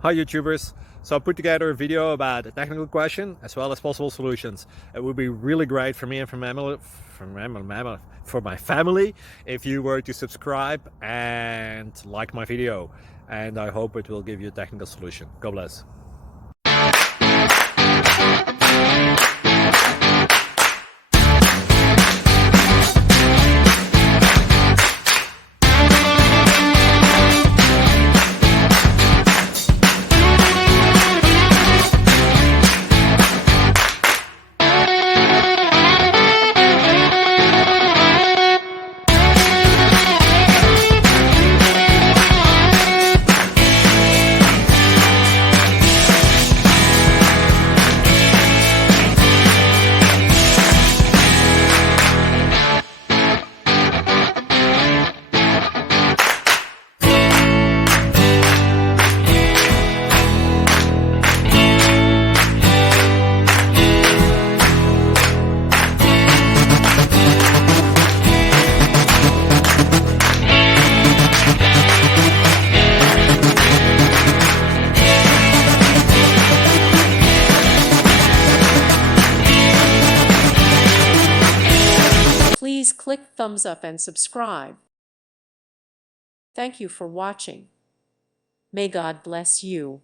Hi YouTubers! So I put together a video about a technical question as well as possible solutions. It would be really great for me and for my family if you were to subscribe and like my video. And I hope it will give you a technical solution. God bless. Please click thumbs up and subscribe. Thank you for watching. May God bless you.